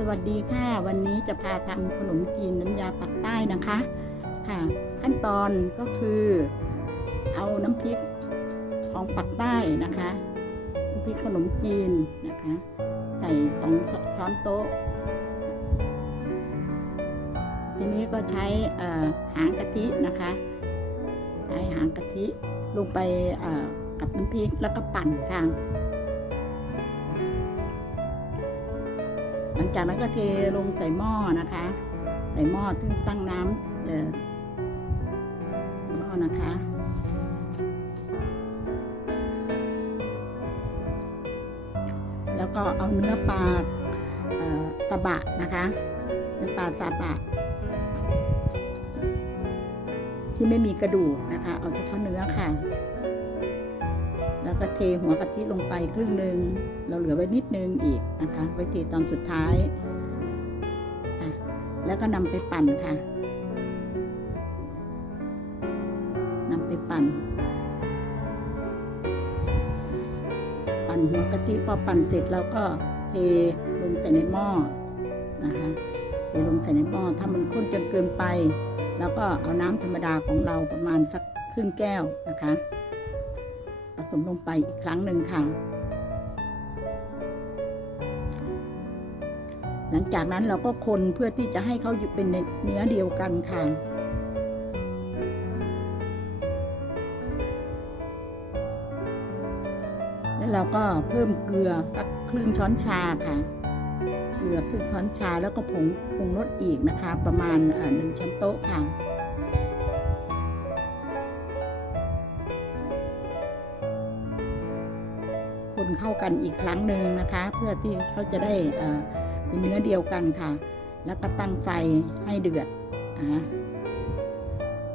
สวัสดีค่ะ วันนี้จะพาทำขนมจีนน้ำยาปักใต้นะคะค่ะ ขั้นตอนก็คือ เอาน้ำพริกของปักใต้นะคะน้ำพริกขนมจีนนะคะ ใส่สองช้อนโต๊ะ ทีนี้ก็ใช้หางกะทินะคะ ใช้หางกะทิลงไปกับน้ำพริกแล้วก็ปั่นค่ะ หลังจากนั้นก็เทลงใส่หม้อนะคะใส่หม้อที่ตั้งน้ำเอ่อหม้อนะคะแล้วก็เอาเนื้อปลาตะบะนะคะเนื้อปลาตะบะ ที่ไม่มีกระดูกนะคะ เอาเฉพาะเนื้อค่ะ แล้วก็เทหัวกะทิลงไปครึ่งหนึ่งเราเหลือไว้นิดนึงอีกนะคะ ไว้เทตอนสุดท้ายอะแล้วก็นำไปปั่นค่ะนำไปปั่น ปั่นหัวกะทิพอปั่นเสร็จเราก็เทลงใส่ในหม้อนะคะเทลงใส่ในหม้อถ้ามันข้นจนเกินไป แล้วก็เอาน้ำธรรมดาของเราประมาณสักครึ่งแก้วนะคะ ผสมลงไปอีกครั้งหนึ่งค่ะ หลังจากนั้นเราก็คนเพื่อที่จะให้เขาอยู่เป็นเนื้อเดียวกันค่ะแล้วเราก็เพิ่มเกลือสักครึ่งช้อนชาค่ะ เกลือครึ่งช้อนชาแล้วก็ผงปรุงรสอีกนะคะ ประมาณหนึ่งช้อนโต๊ะค่ะ นเข้ากันอีกครั้งหนึ่งนะคะ เพื่อที่เขาจะได้เป็นเนื้อเดียวกันค่ะ แล้วก็ตั้งไฟให้เดือดนะ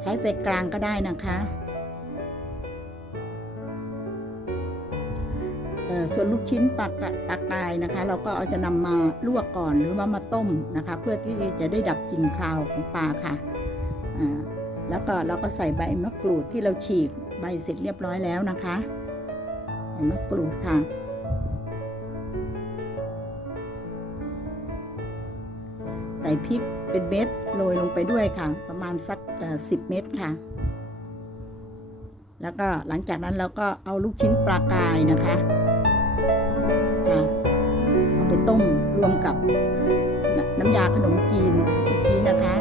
ใช้ไฟกลางก็ได้นะคะส่วนลูกชิ้นปลากปลากายนะคะ เราก็เอาจะนำมาลวกก่อนหรือว่ามาต้มนะคะ เพื่อที่จะได้ดับกลิ่นคาวของปลาค่ะแล้วก็เราก็ใส่ใบมะกรูดที่เราฉีกใบเสร็จเรียบร้อยแล้วนะคะ ใบมะกรูดค่ะ ใส่พริกเป็นเม็ดโรยลงไปด้วยค่ะ ประมาณสักสิบเม็ดค่ะ แล้วก็หลังจากนั้นเราก็เอาลูกชิ้นปลากายนะคะค่ะเอาไปต้มรวมกับนน้ำยาขนมจีนเมื่อกี้นะคะ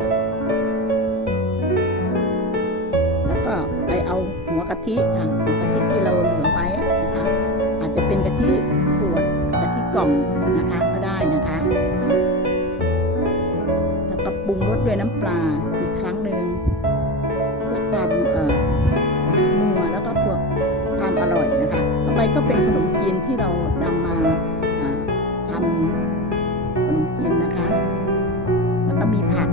แล้วก็ไปเอาหัวกะทิค่ะหัวกะทิที่เรา จจะเป็นกะทิขวดกะทิกล่องนะคะก็ได้นะคะ แล้วก็ปรุงรสด้วยน้ำปลาอีกครั้งหนึ่งเพื่อความเอ่อนัวแล้วก็เพื่อความอร่อยนะคะ ต่อไปก็เป็นขนมจีนที่เรานำมาทำขนมจีนนะคะ แล้วก็มีผัก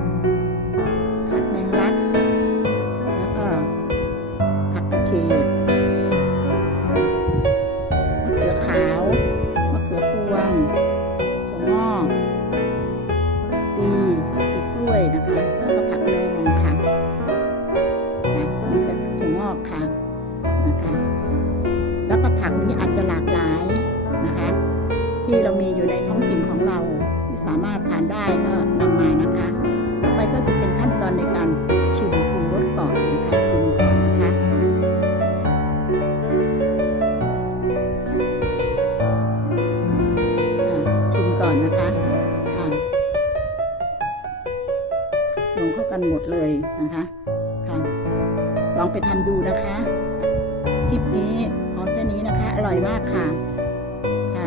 ที่เรามีอยู่ในท้องถิ่นของเราที่สามารถทานได้ก็นำมานะคะ ต่อไปก็จะเป็นขั้นตอนในการชิมปรุงรสก่อนนะคะชิมก่อนนะคะชิมก่อนนะคะค่ะลงเข้ากันหมดเลยนะคะค่ะลองไปทำดูนะคะคลิปนี้พอแค่นี้นะคะ อร่อยมากค่ะค่ะ